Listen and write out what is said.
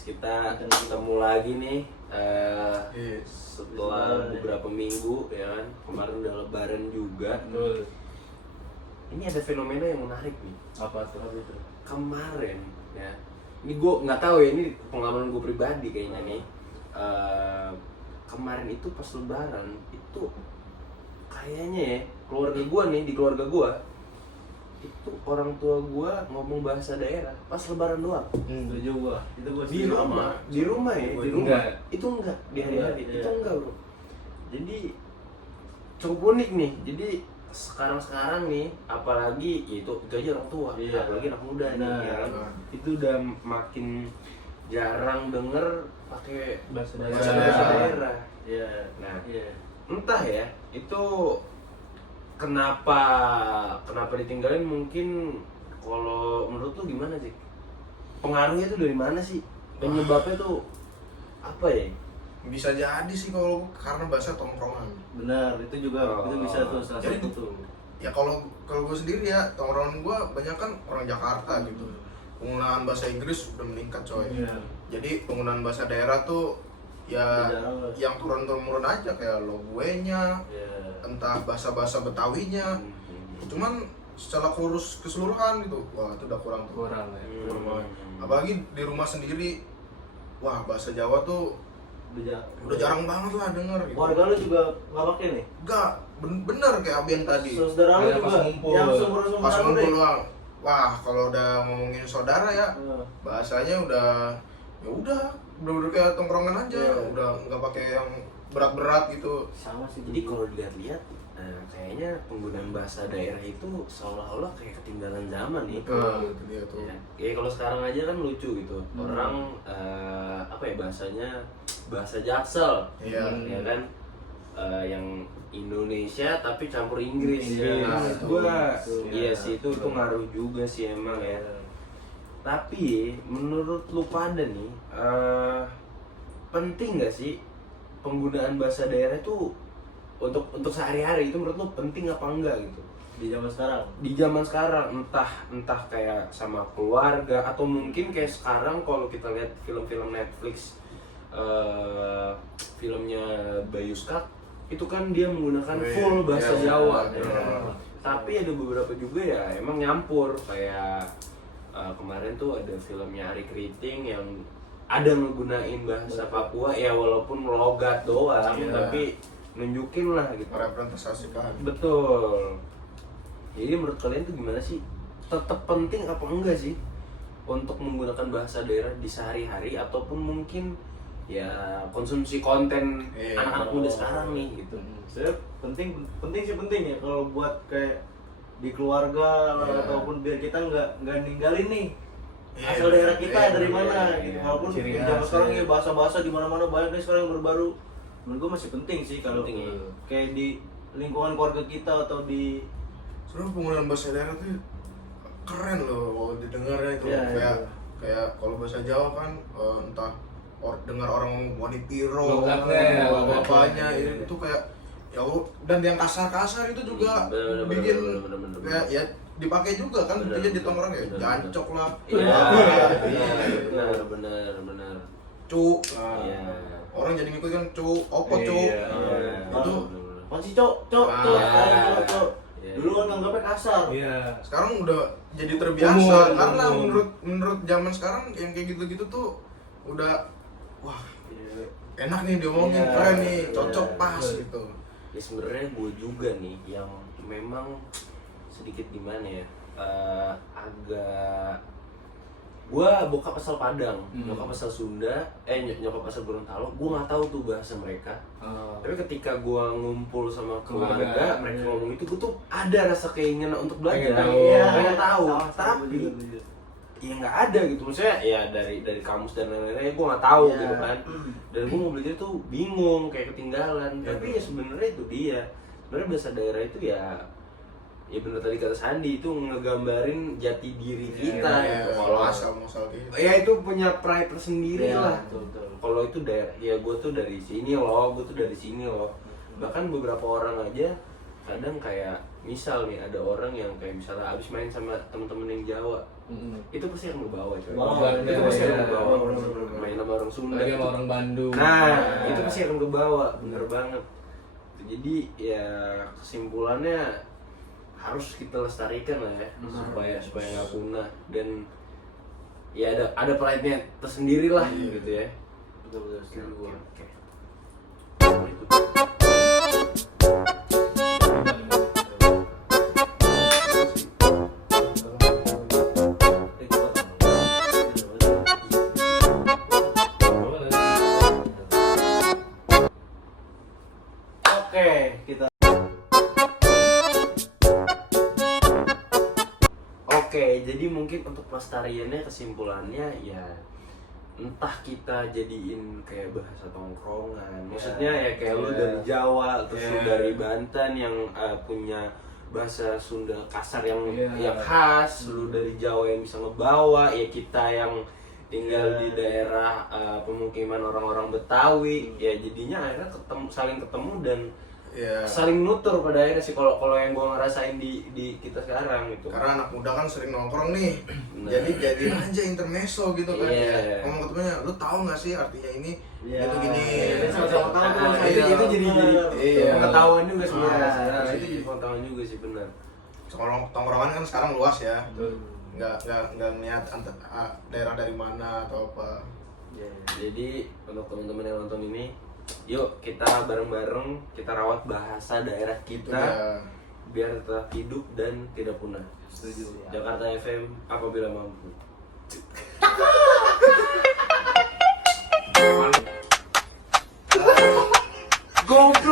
kita ketemu lagi nih setelah beberapa minggu ya kan. Kemarin udah lebaran juga. Ini ada fenomena yang menarik nih. Apa tuh? Kemarin ya. Ini gue nggak tahu ya, ini pengalaman gue pribadi kayaknya nih. Kemarin itu pas lebaran itu kayaknya ya keluarga gue nih, di keluarga gue itu orang tua gue ngomong bahasa daerah pas lebaran doang. Setuju gua. Itu gua Di rumah ya, di rumah. Enggak. Itu enggak di hari-hari. Enggak, Itu iya. enggak, bro. Jadi cukup unik nih. Jadi sekarang nih, apalagi itu aja orang tua, Iya. apalagi anak muda nih, Nah, ya kan? Itu udah makin jarang denger pakai bahasa bahasa daerah. Iya. Nah, Iya. entah ya, itu kenapa ditinggalin, mungkin kalau menurut lu gimana sih? Pengaruhnya tuh dari mana sih? Penyebabnya tuh apa ya? Bisa jadi sih kalau karena bahasa tongkrongan. Benar, itu juga itu bisa tuh salah Jadi, satu tuh. Ya kalau gue sendiri ya, tongkrongan gue banyak kan orang Jakarta gitu. Penggunaan bahasa Inggris udah meningkat coy. Iya. Jadi penggunaan bahasa daerah tuh ya Jarang lah. yang turun-turun aja kayak lo gue-nya, Iya. entah bahasa-bahasa Betawinya. Cuman secara keseluruhan gitu, wah itu udah kurang tuh. Kurang ya. Kurang banget. Apalagi di rumah sendiri, wah bahasa Jawa tuh udah jarang banget lah denger gitu. Keluarga lu juga nggak pakai nih? Enggak, bener kayak Abi yang tadi. Saudara lu Kayak juga pas ngumpul. yang Pas seumuran ngumpul lu doang. Wah, kalau udah ngomongin saudara ya, bahasanya udah ya udah bener-bener kayak tongkrongan aja, Iya. udah nggak pakai yang berat-berat gitu. sama sih. Jadi kalau dilihat-lihat, kayaknya penggunaan bahasa daerah itu seolah-olah kayak ketinggalan zaman nih. Itu dia tuh. Ya kalau sekarang aja kan lucu gitu. Orang apa ya bahasanya, bahasa Jaksel. Iya. Ya kan? Yang Indonesia tapi campur Inggris. Iya, Menurut itu. gua Itu. iya sih, itu ngaruh juga sih emang ya. Tapi menurut lu pada nih, penting nggak sih penggunaan bahasa daerah itu untuk sehari-hari, itu menurut lu penting apa enggak gitu? Di zaman sekarang. Di zaman sekarang, entah kayak sama keluarga atau mungkin kayak sekarang kalau kita lihat film-film Netflix, filmnya Bayu Skak itu kan dia menggunakan full bahasa Iya, Jawa. iya. Tapi ada beberapa juga ya emang nyampur, kayak kemarin tuh ada filmnya Ari Kriting yang ada ngegunain bahasa Papua ya, walaupun logat doang, Iya. tapi nunjukin lah gitu. Merepresentasikan. Betul. Jadi menurut kalian tuh gimana sih? Tetap penting apa enggak sih untuk menggunakan bahasa daerah di sehari-hari, ataupun mungkin ya konsumsi konten Iya. anak-anak muda sekarang nih gitu. Saya penting sih penting ya kalau buat kayak di keluarga Iya. ataupun biar kita nggak ninggalin nih Iya, asal daerah kita iya, dari iya, mana iya, gitu. iya. Walaupun Ciri zaman khas, sekarang iya. ya bahasa-bahasa di mana-mana banyak nih sekarang yang baru-baru. Menurut gua masih penting sih kalau Penting, ya. kayak di lingkungan keluarga kita atau di Sebenarnya penggunaan bahasa daerah tuh keren loh kalau didengarnya itu. Iya, kayak kalau bahasa Jawa kan entah dengar orang wanipiro, Logatnya, bapaknya logatnya. itu kayak ya dan yang kasar-kasar itu juga Bener, bikin bener. kayak ya dipakai juga kan Bener, intinya di tongkrong ya bener, jancok lah, Iya, Iya. benar. cuk, nah, Iya. orang jadi ngikut kan cuk, opo cuk, Iya, nah, itu masih cok Ah, cok. iya. Dulu kan nganggapnya kasar. Iya. sekarang udah jadi terbiasa Umum, karena umum. menurut zaman sekarang yang kayak gitu-gitu tuh udah wah enak nih diomongin, Iya, keren nih, iya, cocok iya. pas gitu. Ya sebenarnya gue juga nih yang memang sedikit gimana ya, agak gue bokap asal Padang, nyokap asal Sunda, nyokap asal Gorontalo, gue nggak tahu tuh bahasa mereka. Tapi ketika gue ngumpul sama keluarga, Keluarga, mereka iya. ngomong itu, gue tuh ada rasa keinginan untuk belajar, Pengen tahu. pengen tahu, Sama, tapi juga. ya nggak ada gitu, maksudnya ya dari kamus dan lain-lain gue nggak tahu Iya. gitu kan, dan gue mau belajar tuh bingung, kayak ketinggalan. Iya, Tapi ya sebenarnya itu dia, sebenarnya bahasa daerah itu ya bener tadi kata Sandi, itu ngegambarin jati diri kita gitu. Kalau asal muasal gitu. ya itu punya pride tersendiri Iya, lah. betul. Kalau itu daerah, ya gue tuh dari sini loh, gue tuh dari sini loh. Bahkan beberapa orang aja kadang kayak misal nih ada orang yang kayak misalnya abis main sama temen-temen yang Jawa, itu pasti akan ngebawa coy. Itu pasti akan ngebawa. Main sama orang Sunda. Lagi sama orang Bandung. Nah, itu pasti akan kebawa, bener banget. Jadi ya kesimpulannya harus kita lestarikan lah ya, supaya nggak punah dan ya ada pride-nya tersendiri lah gitu ya. Betul setuju gua. Oke. Oke, kita Oke, jadi mungkin untuk pelestariannya kesimpulannya ya entah kita jadiin kayak bahasa tongkrongan, maksudnya ya kayak lu dari Jawa, terus lu dari Banten yang punya bahasa Sunda kasar yang khas, lu dari Jawa yang bisa ngebawa, ya kita yang tinggal di daerah pemukiman orang-orang Betawi, ya jadinya akhirnya saling ketemu dan saling nutur pada akhirnya sih kalau yang gue ngerasain di kita sekarang gitu. Karena anak muda kan sering nongkrong nih, jadi aja intermezzo gitu kan. Ngomong ke temennya, lu tahu nggak sih artinya ini? Gitu gini. Sama-sama tahu tuh. Itu jadi pengetahuan juga sebenarnya. Ah, Itu jadi pengetahuan juga sih benar. Tongkrongan kan sekarang luas ya. Nggak niat daerah dari mana atau apa. Jadi untuk teman-teman yang nonton ini, yuk kita bareng-bareng kita rawat bahasa daerah kita biar tetap hidup dan tidak punah. Setuju. Jakarta FM apabila mampu. Goblok.